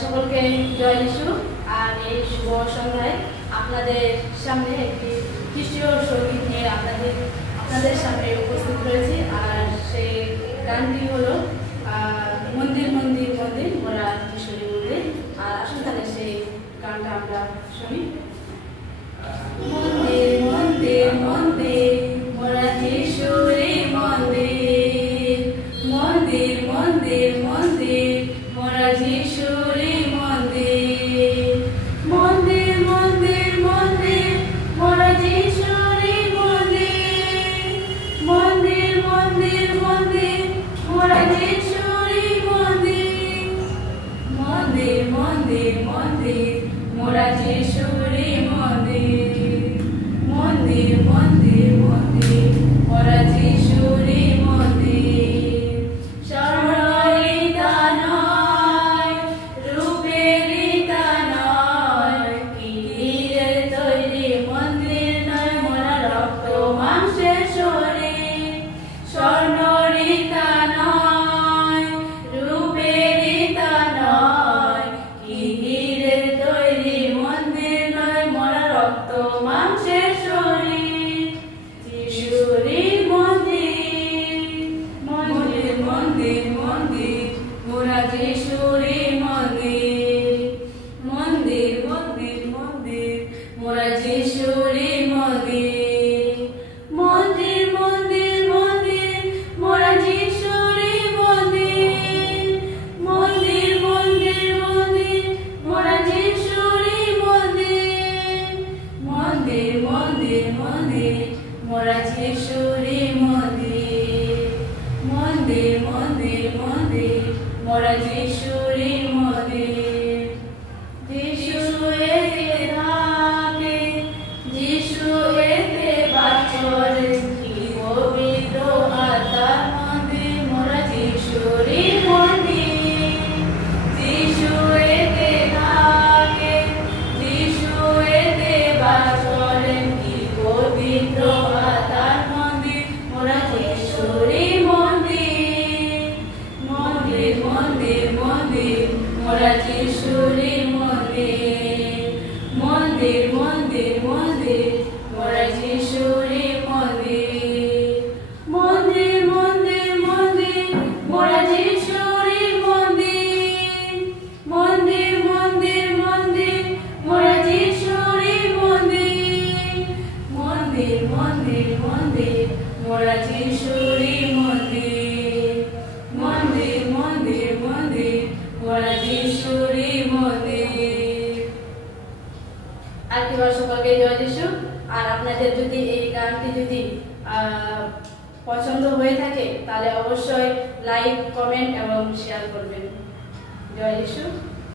সকলকে জয় যিশু। আর এই শুভ সন্ধ্যায় আপনাদের সামনে একটি খ্রিস্টীয় সঙ্গীত নিয়ে আপনাদের সামনে উপস্থিত হয়েছি। আর সেই গানটি হলো মন্দির মন্দির মন্দির মোরা কিশোরী মন্দির। আর আসুন তাহলে সেই গানটা আমরা শুনি। মন্দির মন্দির মন্দির মোরা কিশোরী মন্দির, মন্দির মন্দির মন্দির মোরা কিশোরী মন্দির, মন্দির মন্দির মন্দির মোরা কিশোরী মন্দির, মন্দির মন্দির মন্দির মোরা কিশোরী মন্দির, মন্দির মন্দির মন্দির মোরা কিশোরী মন্দির, মন্দির মন্দির মন্দির মোরা কিশোরী মন্দির। স্বর্ণরিতা নয়, রূপেরিতা নয়, কিরির তৈরি মন্দির নয়, মোরা রক্ত মাংসের শরীর। স্বর্ণরিতা নয়, রূপেরিতা নয়, কিরির তৈরি মন্দির নয়, মোরা রক্ত মাংসের শরীর। কিশোরী মন্দির, মন্দির মন্দির মন্দির মোরা কিশোরী মন্দির, মন্দির মন্দির মন্দির মোরা কিশোরী মন্দির, মন্দির মন্দির মন্দির মোরা কিশোরী মন্দির, মন্দির মন্দির মন্দির মোরা কিশোরী মন্দির, মন্দির মন্দির মন্দির মোরা কিশোরী মন্দির, মন্দির মন্দির মন্দির মোরা কিশোরী মন্দির। যিশু এতে থাকে, যিশু এতে বাঁচরে, কি পবিত্র আত্মার মন্দির মোরা কিশোরী মন্দির। যিশু এতে থাকে, যিশু এতে বাঁচরে, কি পবিত্র আত্মার মন্দির মোরা কিশোরী মন্দির, মন্দির মন্দির মন্দির মোরা কিশোরী মন্দির, মন্দির মন্দির মন্দির মোরা কিশোরী মন্দির, মন্দির মন্দির মন্দির মোরা কিশোরী মন্দির, মন্দির মন্দির মন্দির মোরা কিশোরী মন্দির, মন্দির মন্দির মন্দির মোরা কিশোরী মন্দির, মন্দির মন্দির মন্দির মোরা কিশোরী মন্দির। আরেকবার সকলকে জয় যিশু। আর আপনাদের যদি এই গানটি যদি পছন্দ হয়ে থাকে তাহলে অবশ্যই লাইক, কমেন্ট এবং শেয়ার করবেন। জয় যিশু।